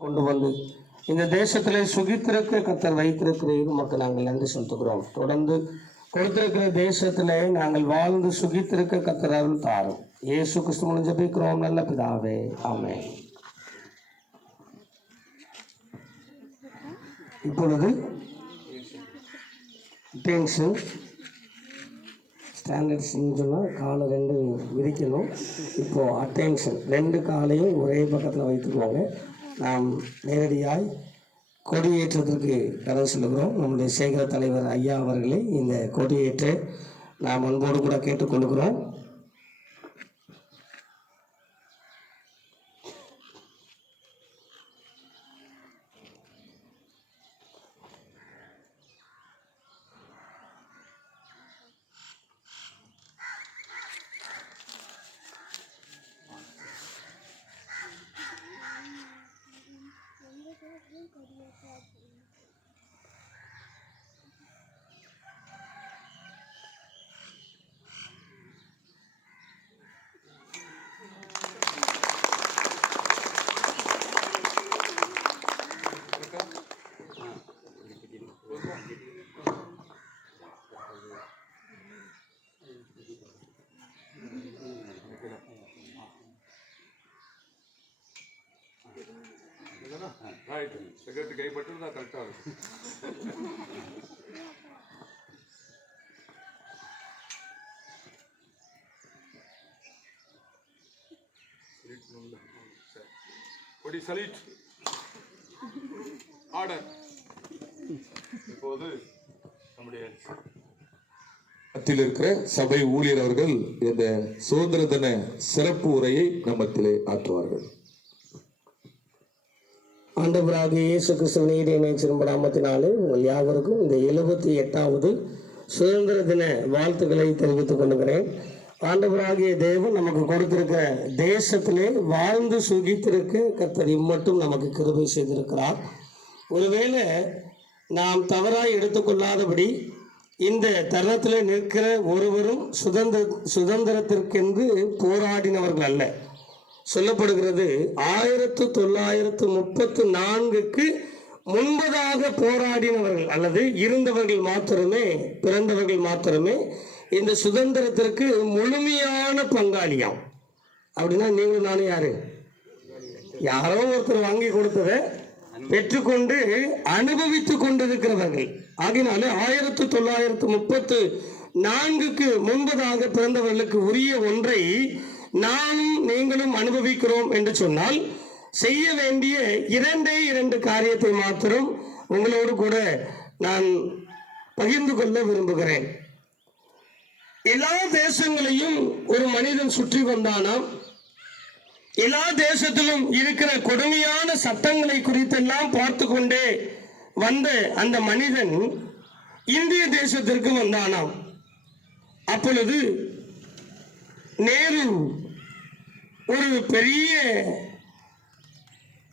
கொண்டு வந்து இந்த தேசத்திலே சுகித்திருக்க கர்த்தர் வைத்திருக்கிற உமக்கு நாங்கள் நன்றி செலுத்துகிறோம். தொடர்ந்து கொடுத்திருக்கிற தேசத்திலே நாங்கள் வாழ்ந்து சுகித்திருக்க கர்த்தர் அருள் தாரும். இயேசு கிறிஸ்து மூலம் ஜெபிக்கிறோம் நல்ல பிதாவே, ஆமென். இப்பொழுது டென்ஷன் ஸ்டாண்டர்ட்ஸ் சொன்னால் காலை ரெண்டு விரிக்கணும். இப்போது அட்டென்ஷன் ரெண்டு காலையும் ஒரே பக்கத்தில் வைத்துக்கோங்க. நாம் நேரடியாய் கொடியேற்றத்திற்கு கடன் சொல்லுகிறோம். நம்முடைய சேகர தலைவர் ஐயா அவர்களை இந்த கொடியேற்ற நாம் அன்போடு கூட கேட்டுக்கொள்கிறோம். ரைட் செக்ரட்டரி கைப்பற்று தான் கரெக்டாக இருக்கும். கொடி சலீட் ஆர்டர். இப்போது நம்முடைய மத்தியில் இருக்கிற சபை ஊழியர் அவர்கள் இந்த சுதந்திர தின சிறப்பு உரையை நம்மத்திலே ஆற்றுவார்கள். ஆண்டவராகிய இயேசு கிறிஸ்துவின் இணையச்சிறும் நாமத்தினாலே உங்கள் யாவருக்கும் இந்த 78வது சுதந்திர தின வாழ்த்துக்களை தெரிவித்துக் கொள்கிறேன். ஆண்டவராகிய தேவன் நமக்கு கொடுத்திருக்க தேசத்திலே வாழ்ந்து சுகித்திருக்க கர்த்தர் இம்மட்டும் நமக்கு கிருபை செய்திருக்கிறார். ஒருவேளை நாம் தவறாய் எடுத்துக்கொள்ளாதபடி இந்த தருணத்தில் நிற்கிற ஒருவரும் சுதந்திரத்திற்கென்று போராடினவர்கள் அல்ல. சொல்லப்படுகிறது 1934க்கு முன்பதாக போராடினவர்கள் அல்லது இருந்தவர்கள் மாத்திரமே, பிறந்தவர்கள் மாத்திரமே இந்த சுதந்திரத்திற்கு முழுமையான பங்காளியாம். அப்படின்னா நீங்களும் நானும் யாரு? யாரோ ஒருத்தர் வாங்கி கொடுத்ததை பெற்றுக்கொண்டு அனுபவித்து கொண்டிருக்கிறவர்கள். ஆகினால 1934க்கு முன்பதாக பிறந்தவர்களுக்கு உரிய ஒன்றை நானும் நீங்களும் அனுபவிக்கிறோம் என்று சொன்னால் செய்ய வேண்டிய 2 காரியத்தை மாத்திரம் உங்களோடு கூட நான் பகிர்ந்து கொள்ள விரும்புகிறேன். எல்லா தேசங்களையும் ஒரு மனிதன் சுற்றி வந்தானாம். எல்லா தேசத்திலும் இருக்கிற கொடுமையான சட்டங்களை குறித்தெல்லாம் பார்த்து கொண்டே வந்த அந்த மனிதன் இந்திய தேசத்திற்கு வந்தானாம். அப்பொழுது நேரு ஒரு பெரிய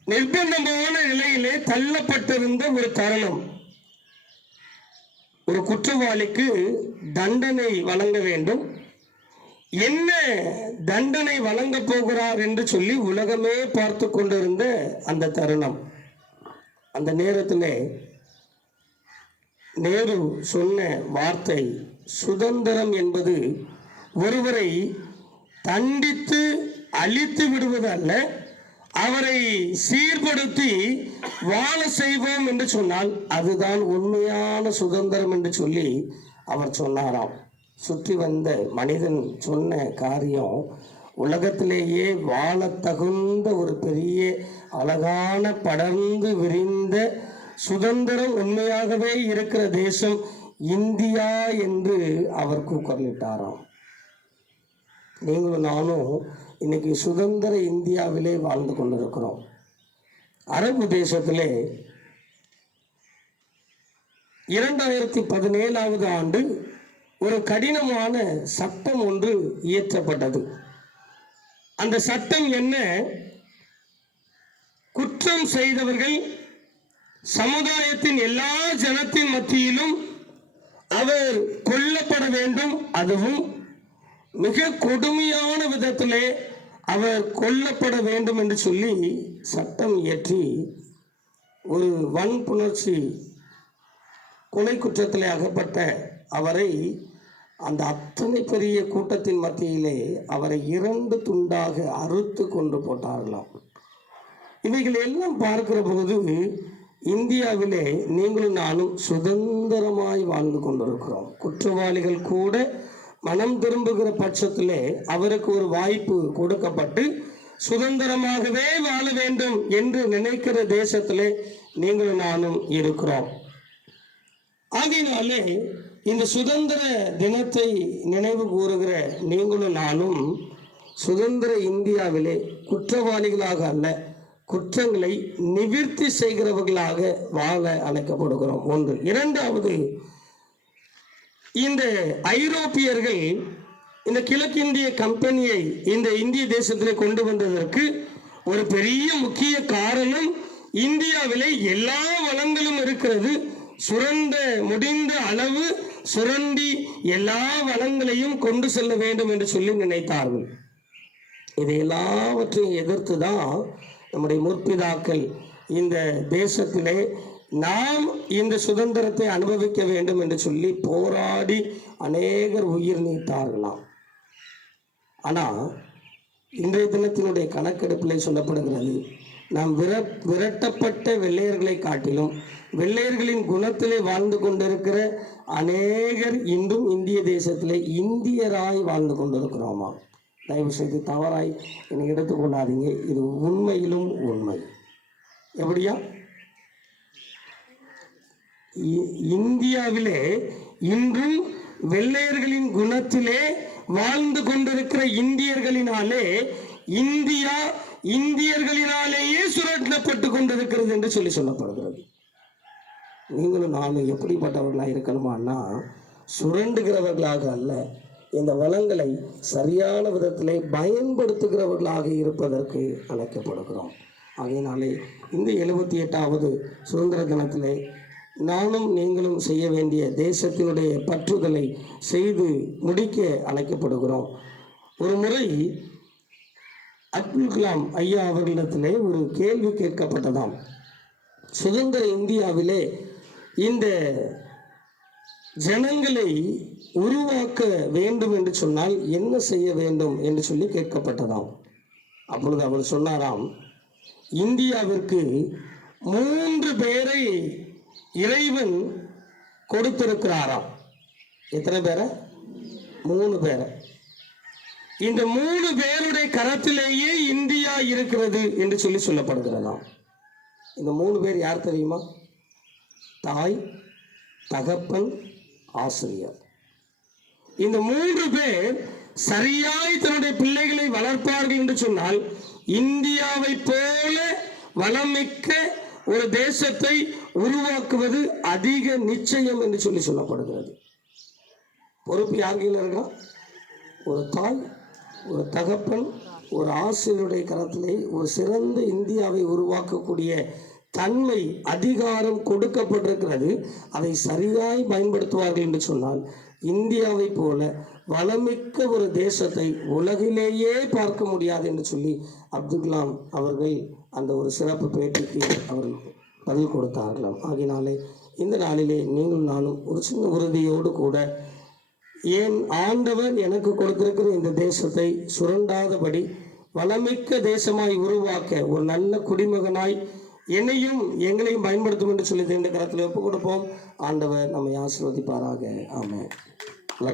நிர்பந்தமான நிலையிலே தள்ளப்பட்டிருந்த ஒரு தருணம். ஒரு குற்றவாளிக்கு தண்டனை வழங்க வேண்டும். என்ன தண்டனை வழங்க போகிறார் என்று சொல்லி உலகமே பார்த்து கொண்டிருந்த அந்த தருணம். அந்த நேரத்தில் நேரு சொன்ன வார்த்தை, சுதந்திரம் என்பது ஒருவரை தண்டித்து அழித்து விடுவது அல்ல, அவரை சீர்படுத்தி வாழ செய்வோம் என்று சொன்னால் அதுதான் உண்மையான சுதந்திரம் என்று சொல்லி அவர் சொன்னாராம். சுற்றி வந்த மனிதன் சொன்ன காரியம் உலகத்திலேயே வாழ தகுந்த ஒரு பெரிய அழகான படர்ந்து விரிந்த சுதந்திரம் உண்மையாகவே இருக்கிற தேசம் இந்தியா என்று அவர் கூக்குரலிட்டாராம். நீங்களும் நானும் இன்னைக்கு சுதந்திர இந்தியாவிலே வாழ்ந்து கொண்டிருக்கிறோம். அரபு தேசத்திலே 2017 ஆண்டு ஒரு கடினமான சட்டம் ஒன்று இயற்றப்பட்டது. அந்த சட்டம் என்ன? குற்றம் செய்தவர்கள் சமுதாயத்தின் எல்லா ஜனத்தின் மத்தியிலும் அவர் கொல்லப்பட வேண்டும். அதுவும் மிக கொடுமையான விதத்திலே அவர் கொல்லப்பட வேண்டும் என்று சொல்லி சட்டம் இயற்றி ஒரு வன்புணர்ச்சி கொலை குற்றத்தில் அகப்பட்ட அவரை அந்த அத்தனை பெரிய கூட்டத்தின் மத்தியிலே அவரை 2 துண்டாக அறுத்து கொண்டு போட்டார்களாம். இவைகள் எல்லாம் பார்க்கிற போது இந்தியாவிலே நீங்களும் நானும் சுதந்திரமாய் வாழ்ந்து கொண்டிருக்கிறோம். குற்றவாளிகள் கூட மனம் திரும்புகிற பட்சத்திலே அவருக்கு ஒரு வாய்ப்பு கொடுக்கப்பட்டு சுதந்திரமாகவே வாழ வேண்டும் என்று நினைக்கிற தேசத்திலே நீங்களும் நானும் இருக்கிறோம். ஆகையினாலே இந்த சுதந்திர தினத்தை நினைவு கூறுகிற நீங்களும் நானும் சுதந்திர இந்தியாவிலே குற்றவாளிகளாக அல்ல, குற்றங்களை நிவர்த்தி செய்கிறவர்களாக வாழ அழைக்கப்படுகிறோம். ஒன்று. இரண்டாவது, இந்த ஐரோப்பியர்கள் இந்த கிழக்கிந்திய கம்பெனியை இந்த இந்திய தேசத்தில் கொண்டு வந்ததற்கு ஒரு பெரிய முக்கிய காரணம், இந்தியாவிலே எல்லா வளங்களும் இருக்கிறது, சுரண்ட முடிந்த அளவு சுரண்டி எல்லா வளங்களையும் கொண்டு செல்ல வேண்டும் என்று சொல்லி நினைத்தார்கள். இதை எல்லாவற்றையும் எதிர்த்து தான் நம்முடைய முற்பிதாக்கள் இந்த தேசத்திலே நாம் இந்த சுதந்திரத்தை அனுபவிக்க வேண்டும் என்று சொல்லி போராடி அநேகர் உயிர் நீத்தார்களாம். ஆனால் இன்றைய தினத்தினுடைய கணக்கெடுப்பில் சொல்லப்படுகிறது, நாம் விரட்டப்பட்ட வெள்ளையர்களை காட்டிலும் வெள்ளையர்களின் குணத்திலே வாழ்ந்து கொண்டிருக்கிற அநேகர் இன்றும் இந்திய தேசத்திலே இந்தியராய் வாழ்ந்து கொண்டிருக்கிறோமா? தயவு செய்து தவறாய் என்னை எடுத்துக்கொள்ளாதீங்க, இது உண்மையிலும் உண்மை. எப்படியா? இந்தியாவிலே இன்றும் வெள்ளையர்களின் குணத்திலே வாழ்ந்து கொண்டிருக்கிற இந்தியர்களினாலே இந்தியா இந்தியர்களினாலேயே சுரண்டப்பட்டு கொண்டிருக்கிறது என்று சொல்லப்படுகிறது. நீங்களும் நானும் எப்படிப்பட்டவர்களாக இருக்கணுமான்னா, சுரண்டுகிறவர்களாக அல்ல, இந்த வளங்களை சரியான விதத்திலே பயன்படுத்துகிறவர்களாக இருப்பதற்கு அழைக்கப்படுகிறோம். அதனாலே இந்த 78வது சுதந்திர தினத்திலே நானும் நீங்களும் செய்ய வேண்டிய தேசத்தினுடைய பற்றுதலை செய்து முடிக்க அழைக்கப்படுகிறோம். ஒரு முறை அப்துல் கலாம் ஐயா அவர்களிடத்திலே ஒரு கேள்வி கேட்கப்பட்டதாம். சுதந்திர இந்தியாவிலே இந்த ஜனங்களை உருவாக்க வேண்டும் என்று சொன்னால் என்ன செய்ய வேண்டும் என்று சொல்லி கேட்கப்பட்டதாம். அப்பொழுது அவர் சொன்னாராம், இந்தியாவிற்கு 3 பேரை இறைவன் கொடுத்திருக்கிறாராம். எத்தனை பேரை? 3 பேரை. இந்த 3 பேருடைய கரத்திலேயே இந்தியா இருக்கிறது என்று சொல்லப்படுகிறதாம். இந்த 3 பேர் யார் தெரியுமா? தாய், தகப்பன், ஆசிரியர். இந்த 3 பேர் சரியாய் தன்னுடைய பிள்ளைகளை வளர்ப்பார்கள் என்று சொன்னால் இந்தியாவை போல வளமிக்க ஒரு தேசத்தை உருவாக்குவது அதிக நிச்சயம் என்று சொல்லப்படுகிறது. பொறுப்பு யாருக்கையில் இருக்கா? ஒரு தாய், ஒரு தகப்பன், ஒரு ஆசிரியருடைய கரத்திலே ஒரு சிறந்த இந்தியாவை உருவாக்கக்கூடிய தன்மை, அதிகாரம் கொடுக்கப்பட்டிருக்கிறது. அதை சரியாய் பயன்படுத்துவார்கள் என்று சொன்னால் இந்தியாவை போல வளமிக்க ஒரு தேசத்தை உலகிலேயே பார்க்க முடியாது என்று சொல்லி அப்துல் கலாம் அவர்கள் அந்த ஒரு சிறப்பு பேட்டிக்கு அவர்கள் பதில் கொடுத்தார்களாம். ஆகினாலே இந்த நாளிலே நீங்கள் நானும் ஒரு சின்ன உறுதியோடு கூட, ஏன் ஆண்டவர் எனக்கு கொடுத்திருக்கிற இந்த தேசத்தை சுரண்டாதபடி வளமிக்க தேசமாய் உருவாக்க ஒரு நல்ல குடிமகனாய் என்னையும் எங்களையும் பயன்படுத்தும் என்று சொல்லி இந்த கரத்தில் ஒப்புக் கொடுப்போம். ஆண்டவர் நம்மை ஆசீர்வதிப்பாராக. ஆமென்.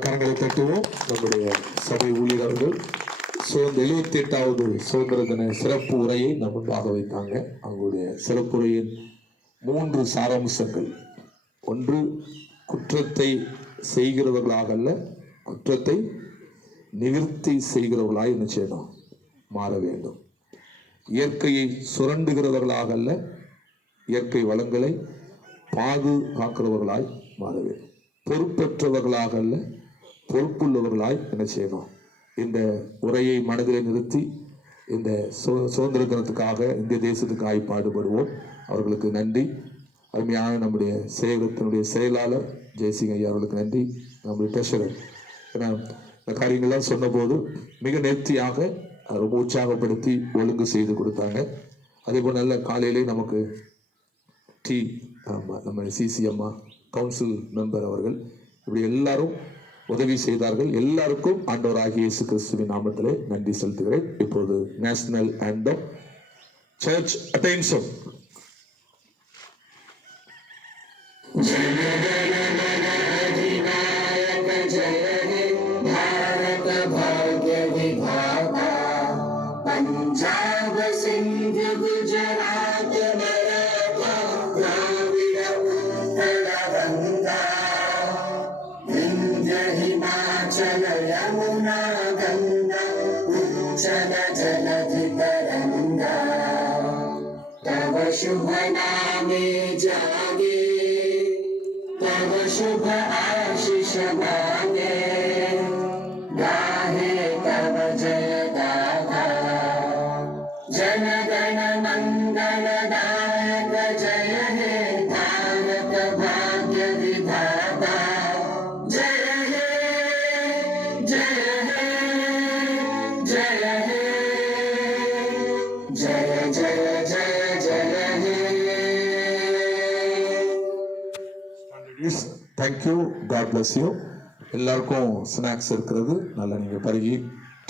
கரங்களை தட்டுவோம். நம்முடைய சபை ஊழியர்கள் 78வது சுதந்திர தின சிறப்பு உரையை நம் முன்பாக வைத்தாங்க. அவங்களுடைய சிறப்புரையின் 3 சாராம்சங்கள். ஒன்று, குற்றத்தை செய்கிறவர்களாக அல்ல, குற்றத்தை நிவர்த்தி செய்கிறவர்களாக என்ன செய்யணும்? மாற வேண்டும். இயற்கையை சுரண்டுகிறவர்களாக அல்ல, இயற்கை வளங்களை பாதுகாக்கிறவர்களாய் மாற வேண்டும். பொறுப்பற்றவர்களாக அல்ல, பொறுப்புள்ளவர்களாய் என்ன செய்யணும்? இந்த உரையை மனதில் நிறுத்தி இந்த சுதந்திர தினத்துக்காக இந்திய தேசத்துக்காக பாடுபடுவோம். அவர்களுக்கு நன்றி. அருமையான நம்முடைய சேகரத்தினுடைய செயலாளர் ஜெயசிங் ஐயா அவர்களுக்கு நன்றி. நம்முடைய ட்ரெஷரர், ஏன்னா இந்த காரியங்கள்லாம் சொன்னபோது மிக நேர்த்தியாக ரொம்ப உற்சாகப்படுத்தி ஒழுங்கு செய்து கொடுத்தாங்க. அதே போல் நல்ல காலையிலே நமக்கு டீ, ஆமாம், நம்ம சிசி அம்மா, கவுன்சில் மெம்பர் அவர்கள், இப்படி எல்லாரும் உதவி செய்தார்கள். எல்லாருக்கும் ஆண்டவராகிய இயேசு கிறிஸ்துவின் நாமத்திலே நன்றி செலுத்துகிறேன். இப்போது national anthem, church attention. Punjab Sindh Gujarat Maratha Dravida Utkal Ganga Vindhya Himachal Yamuna Ganga उच्चल जलधि तरंगा तव शुभ नामे जागे तव शुभ आशीष मांगे गाहे तव जय गाथा जन गण मंगल दायक जय हे भारत भाग्य विधाता जय हे जय हे जय हे जय जय जय जय हे. Thank you, god bless you. எல்லாருக்கும் ஸ்நாக்ஸ் இருக்கிறது, நல்லா நீங்கள் பருகி